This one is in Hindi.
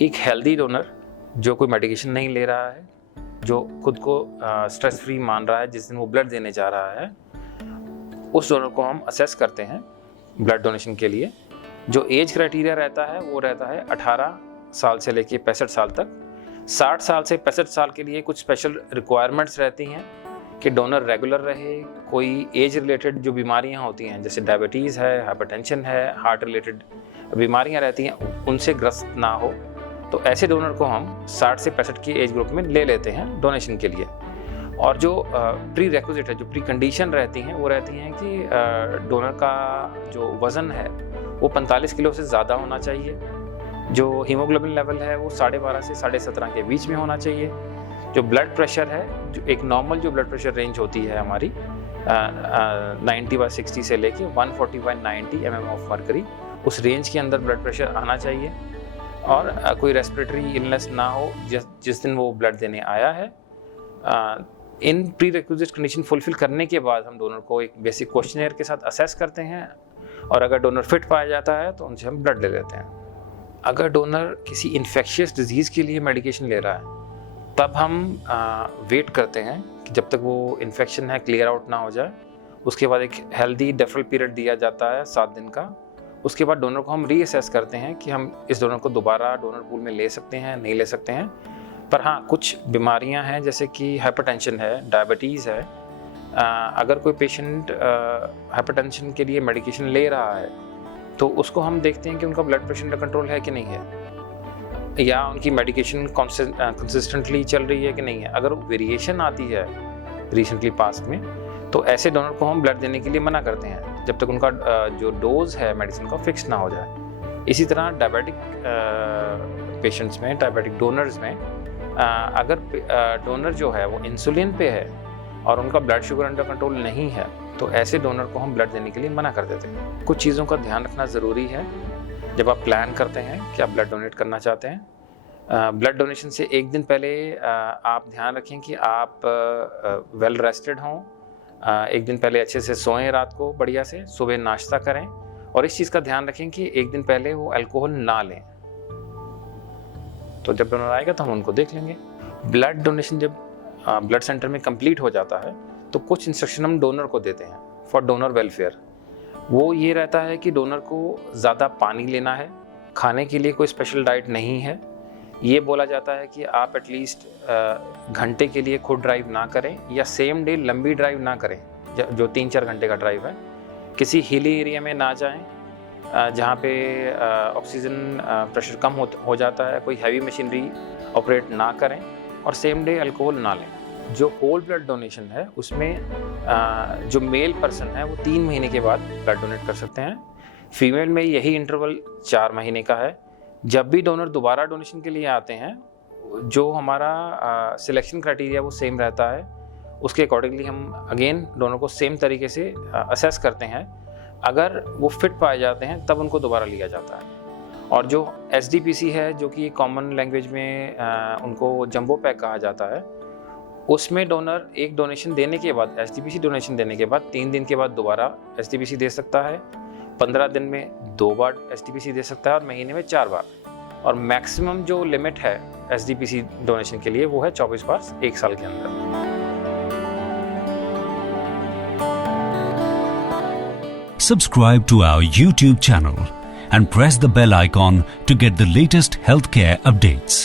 एक हेल्दी डोनर जो कोई मेडिकेशन नहीं ले रहा है, जो खुद को स्ट्रेस फ्री मान रहा है, जिस दिन वो ब्लड देने जा रहा है, उस डोनर को हम असेस करते हैं ब्लड डोनेशन के लिए। जो एज क्राइटेरिया रहता है वो रहता है 18 साल से लेके 65 साल तक। 60 साल से 65 साल के लिए कुछ स्पेशल रिक्वायरमेंट्स रहती हैं कि डोनर रेगुलर रहे, कोई एज रिलेटेड जो बीमारियां होती हैं जैसे डायबिटीज़ है, हाइपरटेंशन है, हार्ट रिलेटेड बीमारियां रहती हैं, उनसे ग्रस्त ना हो, तो ऐसे डोनर को हम 60 से 65 की एज ग्रुप में ले लेते हैं डोनेशन के लिए। और जो प्री रेक्विजिट है, जो प्री कंडीशन रहती हैं, वो रहती हैं कि डोनर का जो वज़न है वो 45 किलो से ज़्यादा होना चाहिए, जो हीमोग्लोबिन लेवल है वो 12.5 से 17.5 के बीच में होना चाहिए, जो ब्लड प्रेशर है, जो एक नॉर्मल जो ब्लड प्रेशर रेंज होती है हमारी 90/60 से लेके 140/90 mm ऑफ मर्करी, उस रेंज के अंदर ब्लड प्रेशर आना चाहिए, और कोई रेस्पिरेटरी इलनेस ना हो जिस दिन वो ब्लड देने आया है। इन प्री रिक्विजिट कंडीशन फुलफिल करने के बाद हम डोनर को एक बेसिक क्वेश्चनेयर के साथ असेस करते हैं, और अगर डोनर फिट पाया जाता है तो उनसे हम ब्लड ले लेते हैं। अगर डोनर किसी इन्फेक्शियस डिजीज़ के लिए मेडिकेशन ले रहा है तब हम वेट करते हैं कि जब तक वो इन्फेक्शन है क्लियर आउट ना हो जाए। उसके बाद एक हेल्दी डेफरल पीरियड दिया जाता है 7 दिन का। उसके बाद डोनर को हम रीअसेस करते हैं कि हम इस डोनर को दोबारा डोनर पूल में ले सकते हैं, नहीं ले सकते हैं। पर हाँ, कुछ बीमारियां हैं जैसे कि हाइपरटेंशन है, डायबिटीज़ है। अगर कोई पेशेंट हाइपरटेंशन के लिए मेडिकेशन ले रहा है तो उसको हम देखते हैं कि उनका ब्लड प्रेशर अंडर कंट्रोल है कि नहीं है, या उनकी मेडिकेशन कंसिस्टेंटली चल रही है कि नहीं है। अगर वेरिएशन आती है रिसेंटली पास्ट में, तो ऐसे डोनर को हम ब्लड देने के लिए मना करते हैं जब तक उनका जो डोज है मेडिसिन का फिक्स ना हो जाए। इसी तरह डायबिटिक पेशेंट्स में, डायबिटिक डोनर्स में, अगर डोनर जो है वो इंसुलिन पे है और उनका ब्लड शुगर अंडर कंट्रोल नहीं है, तो ऐसे डोनर को हम ब्लड देने के लिए मना कर देते हैं। कुछ चीज़ों का ध्यान रखना ज़रूरी है जब आप प्लान करते हैं कि आप ब्लड डोनेट करना चाहते हैं। ब्लड डोनेशन से एक दिन पहले आप ध्यान रखें कि आप वेल रेस्टेड हों, एक दिन पहले अच्छे से सोएं, रात को बढ़िया से, सुबह नाश्ता करें, और इस चीज़ का ध्यान रखें कि एक दिन पहले वो अल्कोहल ना लें। तो जब डोनर आएगा तो हम उनको देख लेंगे। ब्लड डोनेशन जब ब्लड सेंटर में कंप्लीट हो जाता है तो कुछ इंस्ट्रक्शन हम डोनर को देते हैं फॉर डोनर वेलफेयर। वो ये रहता है कि डोनर को ज़्यादा पानी लेना है, खाने के लिए कोई स्पेशल डाइट नहीं है। ये बोला जाता है कि आप एटलीस्ट घंटे के लिए खुद ड्राइव ना करें, या सेम डे लंबी ड्राइव ना करें जो 3-4 घंटे का ड्राइव है। किसी हिली एरिया में ना जाएं जहाँ पे ऑक्सीजन प्रेशर कम हो जाता है, कोई हैवी मशीनरी ऑपरेट ना करें, और सेम डे अल्कोहल ना लें। जो होल ब्लड डोनेशन है उसमें जो मेल पर्सन है वो 3 महीने के बाद ब्लड डोनेट कर सकते हैं। फीमेल में यही इंटरवल 4 महीने का है। जब भी डोनर दोबारा डोनेशन के लिए आते हैं, जो हमारा सिलेक्शन क्राइटेरिया वो सेम रहता है। उसके अकॉर्डिंगली हम अगेन डोनर को सेम तरीके से असेस करते हैं। अगर वो फिट पाए जाते हैं तब उनको दोबारा लिया जाता है। और जो SDPC है, जो कि कॉमन लैंग्वेज में उनको जंबो पैक कहा जाता है, उसमें डोनर एक डोनेशन देने के बाद, SDPC डोनेशन देने के बाद 3 दिन के बाद दोबारा SDPC दे सकता है, 15 दिन में 2 बार SDPC दे सकता है, और महीने में 4 बार। और मैक्सिमम जो लिमिट है SDPC डोनेशन के लिए वो है 24 बार 1 साल के अंदर। Subscribe to our YouTube channel and press the bell icon to get the latest healthcare updates.